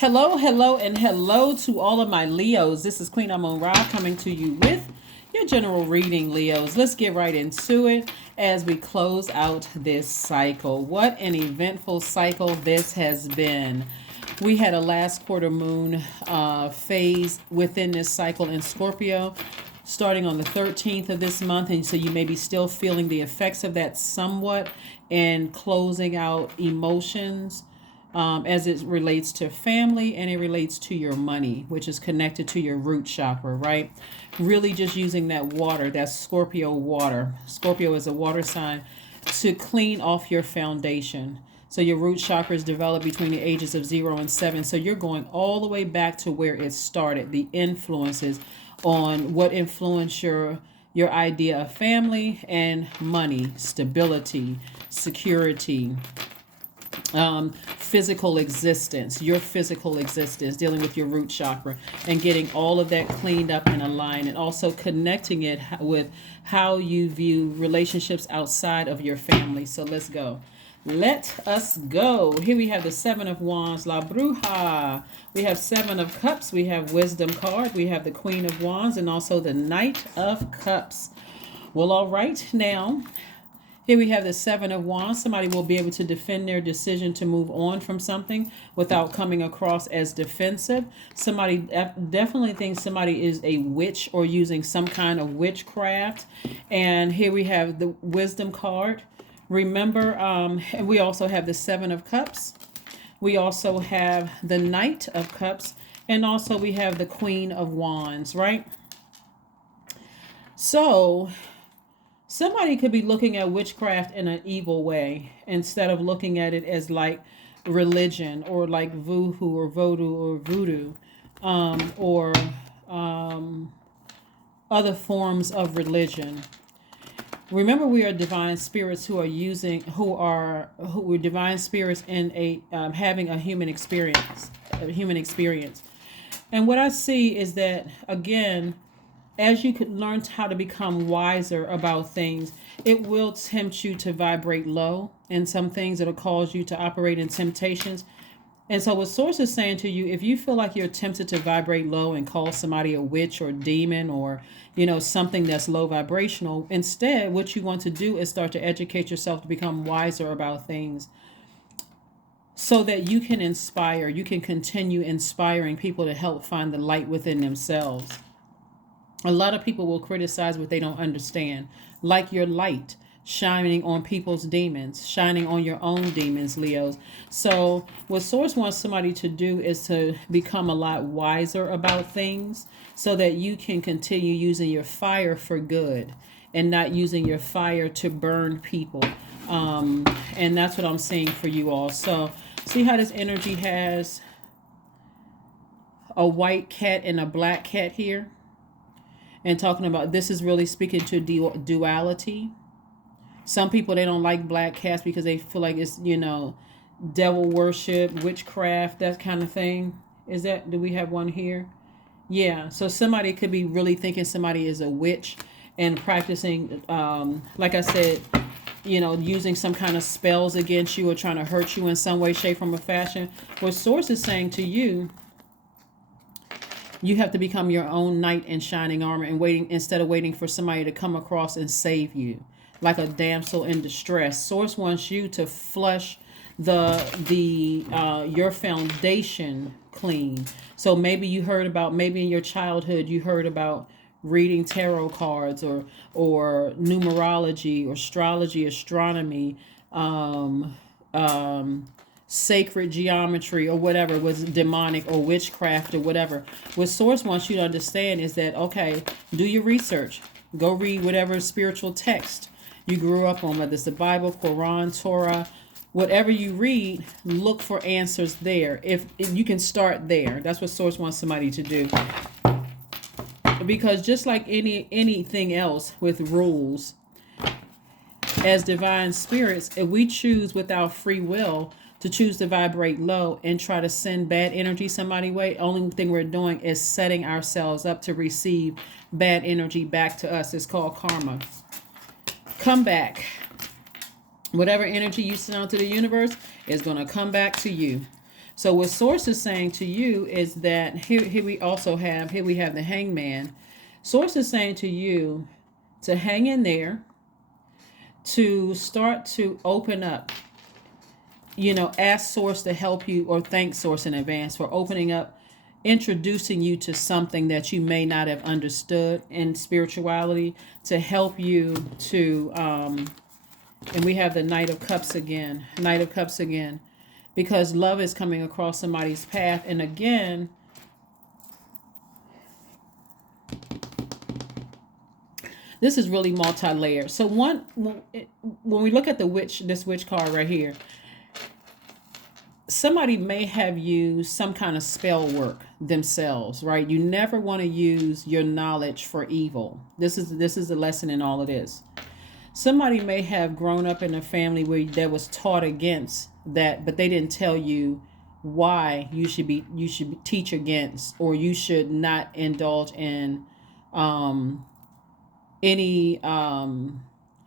Hello, hello, and hello to all of my Leos. This is Queen Amun Ra coming to you with your general reading, Leos. Let's get right into it as we close out this cycle. What an eventful cycle this has been. We had a last quarter moon phase within this cycle in Scorpio starting on the 13th of this month, and so you may be still feeling the effects of that somewhat and closing out emotions as it relates to family and it relates to your money, which is connected to your root chakra, right? Really just using that water, that Scorpio water. Scorpio is a water sign to clean off your foundation. So your root chakra is developed between the ages of 0 and 7. So you're going all the way back to where it started, the influences on what influenced your idea of family and money, stability, security, physical existence, your physical existence, dealing with your root chakra and getting all of that cleaned up and aligned, and also connecting it with how you view relationships outside of your family. So let's go. Let us go. Here we have the Seven of Wands, La Bruja. We have Seven of Cups. We have Wisdom card. We have the Queen of Wands and also the Knight of Cups. Well, all right, now here we have the Seven of Wands. Somebody will be able to defend their decision to move on from something without coming across as defensive. Somebody definitely thinks somebody is a witch or using some kind of witchcraft. And here we have the Wisdom card. Remember, and we also have the Seven of Cups. We also have the Knight of Cups. And also we have the Queen of Wands, right? So somebody could be looking at witchcraft in an evil way instead of looking at it as like religion or like voodoo, or other forms of religion. Remember, we are divine spirits who are divine spirits in a having a human experience, And what I see is that, again, as you could learn how to become wiser about things, it will tempt you to vibrate low in some things. It'll cause you to operate in temptations. And so what Source is saying to you, if you feel like you're tempted to vibrate low and call somebody a witch or demon or, something that's low vibrational, instead, what you want to do is start to educate yourself to become wiser about things so that you can continue inspiring people to help find the light within themselves. A lot of people will criticize what they don't understand, like your light shining on people's demons, shining on your own demons, Leos. So what Source wants somebody to do is to become a lot wiser about things so that you can continue using your fire for good and not using your fire to burn people. And that's what I'm seeing for you all. So see how this energy has a white cat and a black cat here? And talking about, this is really speaking to duality. Some people, they don't like black cats because they feel like it's, devil worship, witchcraft, that kind of thing. Do we have one here? Yeah. So somebody could be really thinking somebody is a witch and practicing, like I said, using some kind of spells against you or trying to hurt you in some way, shape, form, or fashion. What Source is saying to you, you have to become your own knight in shining armor and instead of waiting for somebody to come across and save you like a damsel in distress. Source wants you to flush your foundation clean. So maybe maybe in your childhood you heard about reading tarot cards or numerology or astrology, astronomy, sacred geometry or whatever was demonic, or witchcraft or whatever. What Source wants you to understand is that, okay, do your research. Go read whatever spiritual text you grew up on, whether it's the Bible, Quran, Torah, whatever you read, look for answers there. If you can start there. That's what Source wants somebody to do. Because just like anything else with rules, as divine spirits, if we choose without free will to choose to vibrate low and try to send bad energy somebody's way, only thing we're doing is setting ourselves up to receive bad energy back to us. It's called karma. Come back. Whatever energy you send out to the universe is going to come back to you. So what Source is saying to you is that here we have the Hangman. Source is saying to you to hang in there, to start to open up. Ask Source to help you, or thank Source in advance for opening up, introducing you to something that you may not have understood in spirituality, to help you to and we have the Knight of Cups again. Knight of Cups again. Because love is coming across somebody's path. And again, this is really multi-layered. So when we look at this witch card right here, somebody may have used some kind of spell work themselves, right? You never want to use your knowledge for evil. This is the lesson in all of this. Somebody may have grown up in a family where that was taught against that, but they didn't tell you why you should teach against, or you should not indulge in any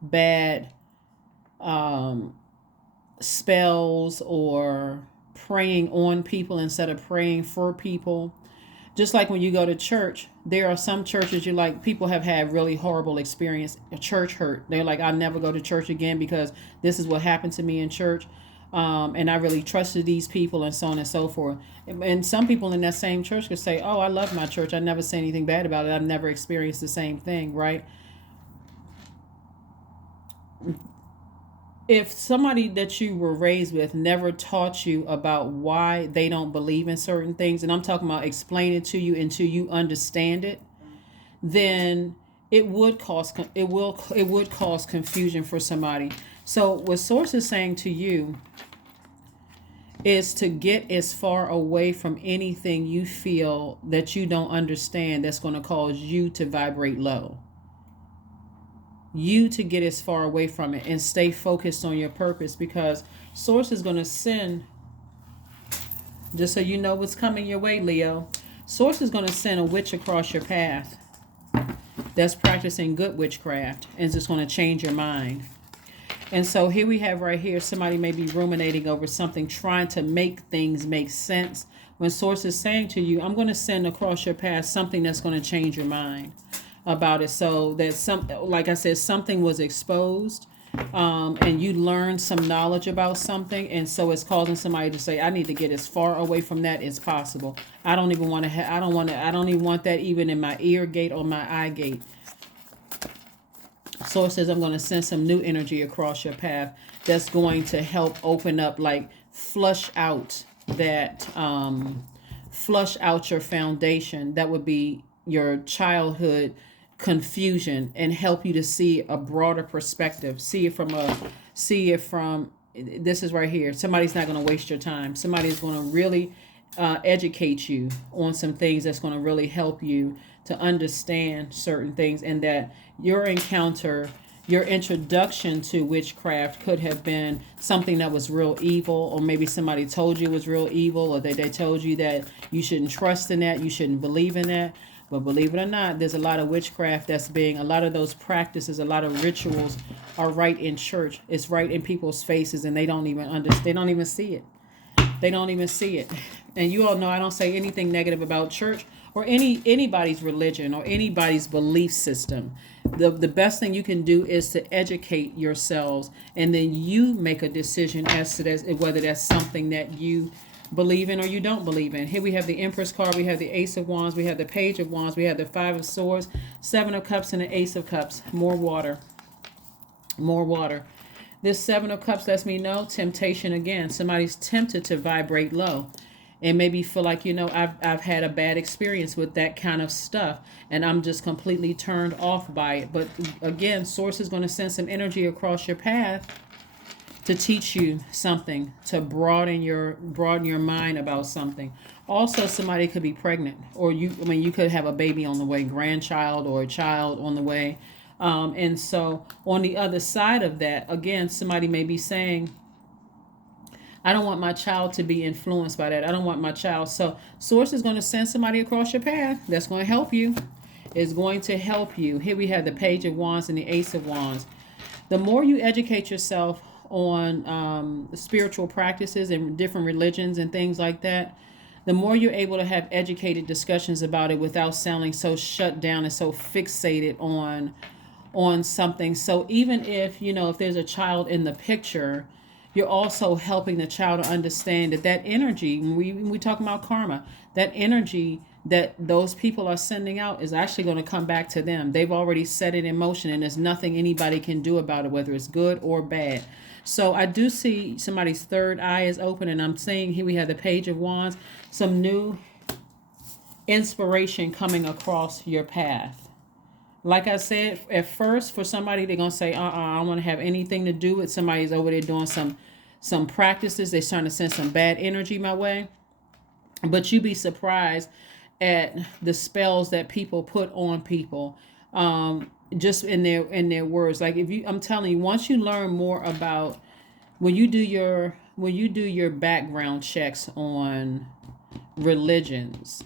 bad spells or praying on people instead of praying for people. Just like when you go to church, there are some churches people have had really horrible experience, church hurt. They're like, I'll never go to church again because this is what happened to me in church. And I really trusted these people, and so on and so forth. And some people in that same church could say, oh, I love my church. I never say anything bad about it. I've never experienced the same thing, right? If somebody that you were raised with never taught you about why they don't believe in certain things, and I'm talking about explain it to you until you understand it, then it would cause confusion for somebody. So what Source is saying to you is to get as far away from anything you feel that you don't understand that's going to cause you to vibrate low. You to get as far away from it and stay focused on your purpose, because Source is going to send, just so you know what's coming your way, Leo, Source is going to send a witch across your path that's practicing good witchcraft, and it's just going to change your mind. And so here we have right here, somebody may be ruminating over something, trying to make things make sense, when Source is saying to you, I'm going to send across your path something that's going to change your mind about it. So that like I said, something was exposed, and you learned some knowledge about something, and so it's causing somebody to say, I need to get as far away from that as possible. I don't even want to I don't even want that even in my ear gate or my eye gate. Source says, I'm going to send some new energy across your path that's going to help open up, like flush out your foundation. That would be your childhood confusion, and help you to see a broader perspective. See it from this is right here. Somebody's not going to waste your time. Somebody's going to really educate you on some things that's going to really help you to understand certain things, and that your introduction to witchcraft could have been something that was real evil, or maybe somebody told you it was real evil, or they told you that you shouldn't trust in that, you shouldn't believe in that. But believe it or not, there's a lot of witchcraft a lot of those practices, a lot of rituals are right in church. It's right in people's faces, and they don't even understand. They don't even see it. They don't even see it. And you all know I don't say anything negative about church or anybody's religion or anybody's belief system. The best thing you can do is to educate yourselves, and then you make a decision as to whether that's something that you believe in or you don't believe in. Here we have the Empress card, we have the Ace of Wands, we have the Page of Wands, we have the Five of Swords, Seven of Cups, and the Ace of Cups. More water. This Seven of Cups lets me know temptation again. Somebody's tempted to vibrate low and maybe feel like, I've had a bad experience with that kind of stuff, and I'm just completely turned off by it. But again, Source is going to send some energy across your path to teach you something, to broaden your mind about something. Also, somebody could be pregnant, or you could have a baby on the way, grandchild or a child on the way. And so on the other side of that, again, somebody may be saying, I don't want my child to be influenced by that. I don't want my child. So Source is going to send somebody across your path that's going to help you. It's going to help you. Here we have the Page of Wands and the Ace of Wands. The more you educate yourself on spiritual practices and different religions and things like that, the more you're able to have educated discussions about it without sounding so shut down and so fixated on something. So even if, if there's a child in the picture, you're also helping the child to understand that energy, when we talk about karma, that energy that those people are sending out is actually going to come back to them. They've already set it in motion, and there's nothing anybody can do about it, whether it's good or bad. So I do see somebody's third eye is open, and I'm saying here we have the Page of Wands, some new inspiration coming across your path. Like I said, at first, for somebody, they're going to say, I don't want to have anything to do with somebody's over there doing some practices. They're starting to send some bad energy my way. But you'd be surprised at the spells that people put on people, just in their words. Like I'm telling you, once you learn more about when you do your background checks on religions,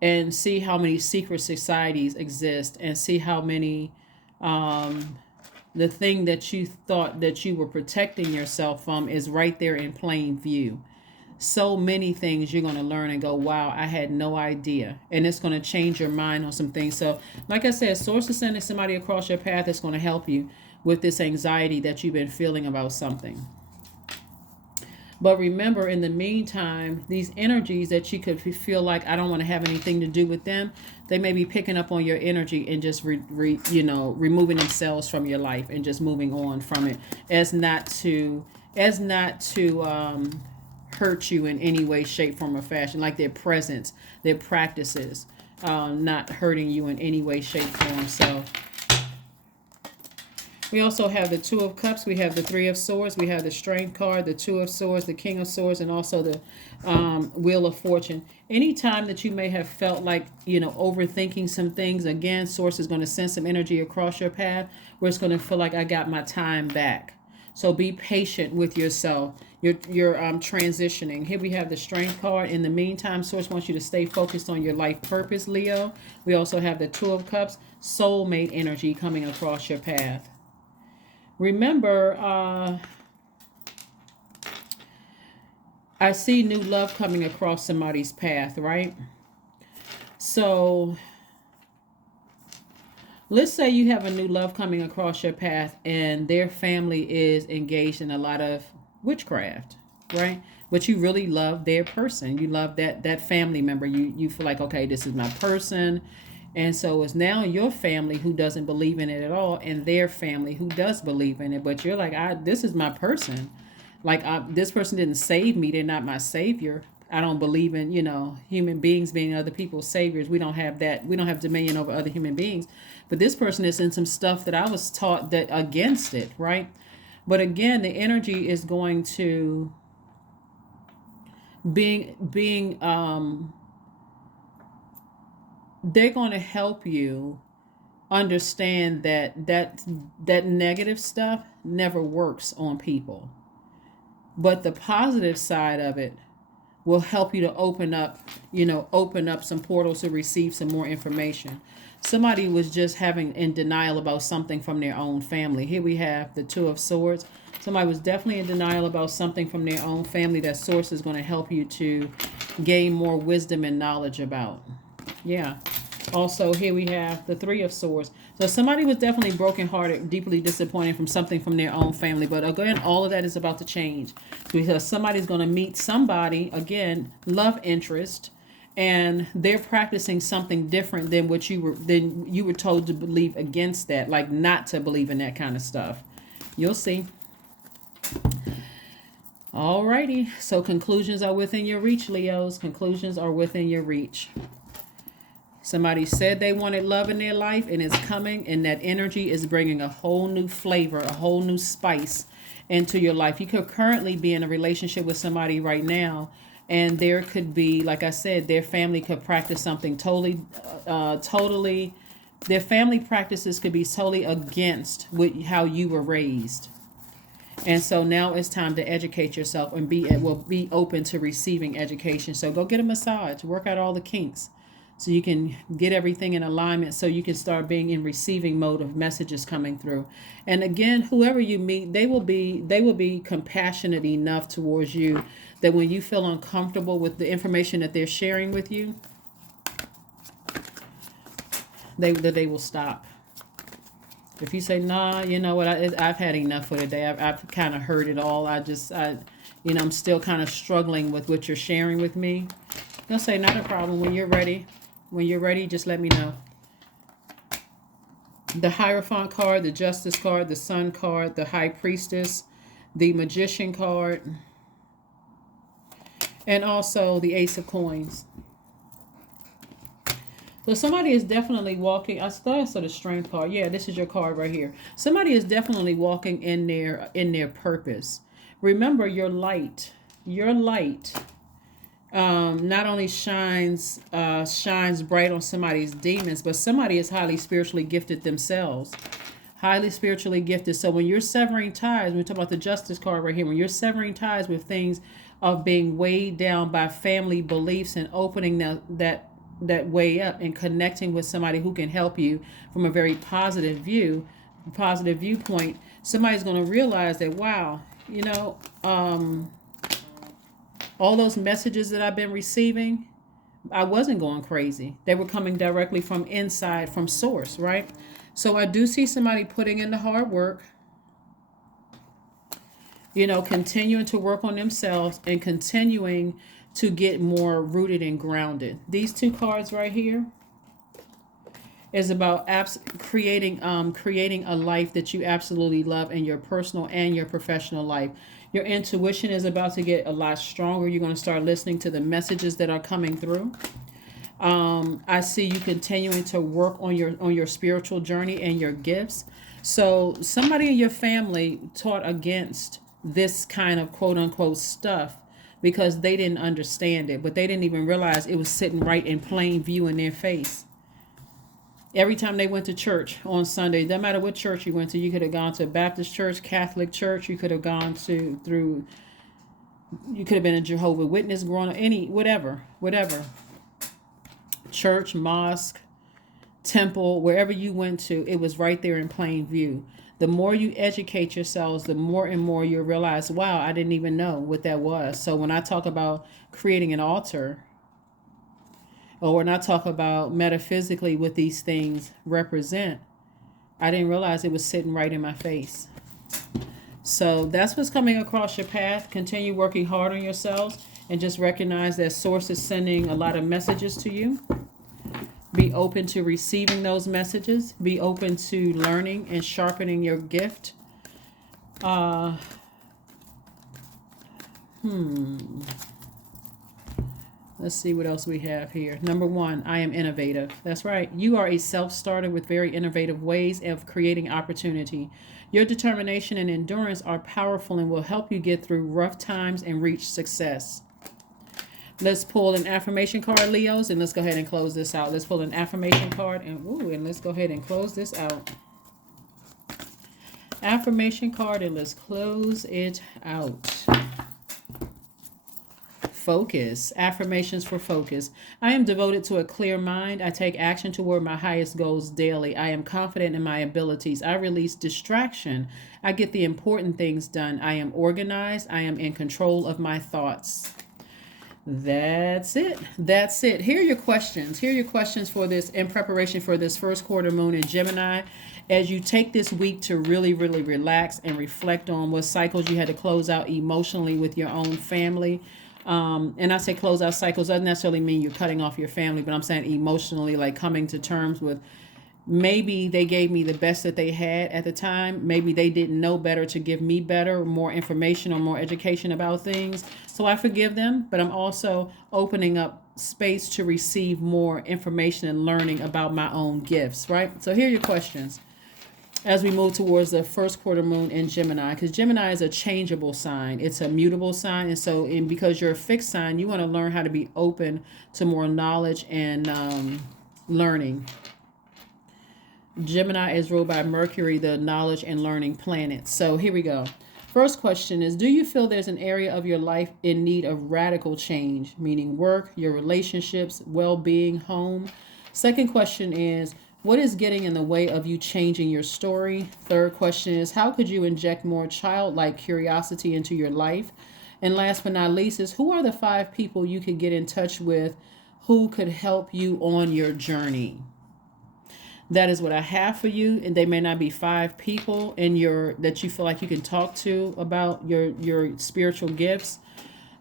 and see how many secret societies exist, and see how many, the thing that you thought that you were protecting yourself from is right there in plain view. So many things you're going to learn and go, wow, I had no idea. And it's going to change your mind on some things. So like I said, source is sending somebody across your path that's going to help you with this anxiety that you've been feeling about something. But remember, in the meantime, these energies that you could feel like, I don't want to have anything to do with them, they may be picking up on your energy and just removing themselves from your life and just moving on from it, as not to hurt you in any way, shape, form, or fashion. Like their presence, their practices, not hurting you in any way, shape, form. So we also have the Two of Cups. We have the Three of Swords. We have the Strength card, the Two of Swords, the King of Swords, and also the Wheel of Fortune. Anytime that you may have felt like, overthinking some things, again, Source is going to send some energy across your path where it's going to feel like I got my time back. So be patient with yourself. You're transitioning. Here we have the Strength card. In the meantime, Source wants you to stay focused on your life purpose, Leo. We also have the Two of Cups, soulmate energy coming across your path. Remember, I see new love coming across somebody's path, right? So let's say you have a new love coming across your path and their family is engaged in a lot of witchcraft, right? But you really love their person. You love that family member. You feel like, okay, this is my person. And so it's now your family who doesn't believe in it at all, and their family who does believe in it. But you're like, this is my person. Like, this person didn't save me. They're not my savior. I don't believe in, human beings being other people's saviors. We don't have that. We don't have dominion over other human beings. But this person is in some stuff that I was taught that against it, right? But again, the energy is going to being they're going to help you understand that negative stuff never works on people. But the positive side of it will help you to open up some portals to receive some more information. Somebody was just in denial about something from their own family. Here we have the Two of Swords. Somebody was definitely in denial about something from their own family that Source is going to help you to gain more wisdom and knowledge about. Yeah. Also, here we have the Three of Swords. So somebody was definitely brokenhearted, deeply disappointed from something from their own family. But again, all of that is about to change because somebody's going to meet somebody, again, love interest, and they're practicing something different than what you were told to believe against that, like not to believe in that kind of stuff. You'll see. Alrighty. So conclusions are within your reach, Leos. Conclusions are within your reach. Somebody said they wanted love in their life, and it's coming, and that energy is bringing a whole new flavor, a whole new spice into your life. You could currently be in a relationship with somebody right now, and there could be, like I said, their family could practice something totally, their family practices could be totally against how you were raised. And so now it's time to educate yourself and be open to receiving education. So go get a massage, work out all the kinks. so you can get everything in alignment, so you can start being in receiving mode of messages coming through. And again, whoever you meet, they will be compassionate enough towards you that when you feel uncomfortable with the information that they're sharing with you, they will stop. If you say, nah, you know what, I've had enough for today. I've kind of heard it all. I'm still kind of struggling with what you're sharing with me. They'll say, not a problem. When you're ready, just let me know. The Hierophant card, the Justice card, the Sun card, the High Priestess, the Magician card, and also the Ace of Coins. So somebody is definitely walking. I saw the Strength card. Yeah, this is your card right here. Somebody is definitely walking in their purpose. Remember, your light not only shines bright on somebody's demons, but somebody is highly spiritually gifted themselves. Highly spiritually gifted. So when you're severing ties, we talk about the Justice card right here. When you're severing ties with things of being weighed down by family beliefs and opening that way up and connecting with somebody who can help you from a very positive viewpoint, somebody's going to realize that, wow, all those messages that I've been receiving, I wasn't going crazy. They were coming directly from inside, from source, right? So I do see somebody putting in the hard work, continuing to work on themselves and continuing to get more rooted and grounded. These two cards right here is about creating a life that you absolutely love in your personal and your professional life. Your intuition is about to get a lot stronger. You're going to start listening to the messages that are coming through. I see you continuing to work on your spiritual journey and your gifts. So somebody in your family taught against this kind of quote unquote stuff because they didn't understand it, but they didn't even realize it was sitting right in plain view in their face. Every time they went to church on Sunday, no matter what church you went to, you could have gone to a Baptist church, Catholic church, you could have gone you could have been a Jehovah's Witness growing up, whatever. Church, mosque, temple, wherever you went to, it was right there in plain view. The more you educate yourselves, the more and more you'll realize, wow, I didn't even know what that was. So when I talk about creating an altar, or when I talk about metaphysically what these things represent, I didn't realize it was sitting right in my face. So that's what's coming across your path. Continue working hard on yourselves and just recognize that Source is sending a lot of messages to you. Be open to receiving those messages. Be open to learning and sharpening your gift. Let's see what else we have here. Number 1, I am innovative. That's right. You are a self-starter with very innovative ways of creating opportunity. Your determination and endurance are powerful and will help you get through rough times and reach success. Let's pull an affirmation card, Leos, and let's go ahead and close this out. Let's pull an affirmation card and let's go ahead and close this out. Affirmation card, and let's close it out. Focus. Affirmations for focus. I am devoted to a clear mind. I take action toward my highest goals daily. I am confident in my abilities. I release distraction. I get the important things done. I am organized. I am in control of my thoughts. That's it. Here are your questions. Here are your questions for this in preparation for this first quarter moon in Gemini. As you take this week to really, really relax and reflect on what cycles you had to close out emotionally with your own family. And I say close out cycles doesn't necessarily mean you're cutting off your family, but I'm saying emotionally, like coming to terms with maybe they gave me the best that they had at the time. Maybe they didn't know better to give me better, more information or more education about things. So I forgive them, but I'm also opening up space to receive more information and learning about my own gifts, right? So here are your questions as we move towards the first quarter moon in Gemini, because Gemini is a changeable sign. It's a mutable sign. And so because you're a fixed sign, you want to learn how to be open to more knowledge and learning. Gemini is ruled by Mercury, the knowledge and learning planet. So here we go. First question is, do you feel there's an area of your life in need of radical change, meaning work, your relationships, well-being, home? Second question is, what is getting in the way of you changing your story? Third question is, how could you inject more childlike curiosity into your life? And last but not least is, who are the 5 people you could get in touch with who could help you on your journey? That is what I have for you, and they may not be 5 people in your that you feel like you can talk to about your spiritual gifts,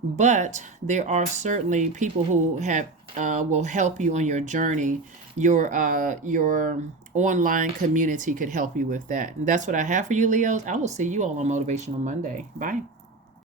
but there are certainly people who have will help you on your journey. Your online community could help you with that, and that's what I have for you, Leos. I will see you all on Motivational Monday. Bye.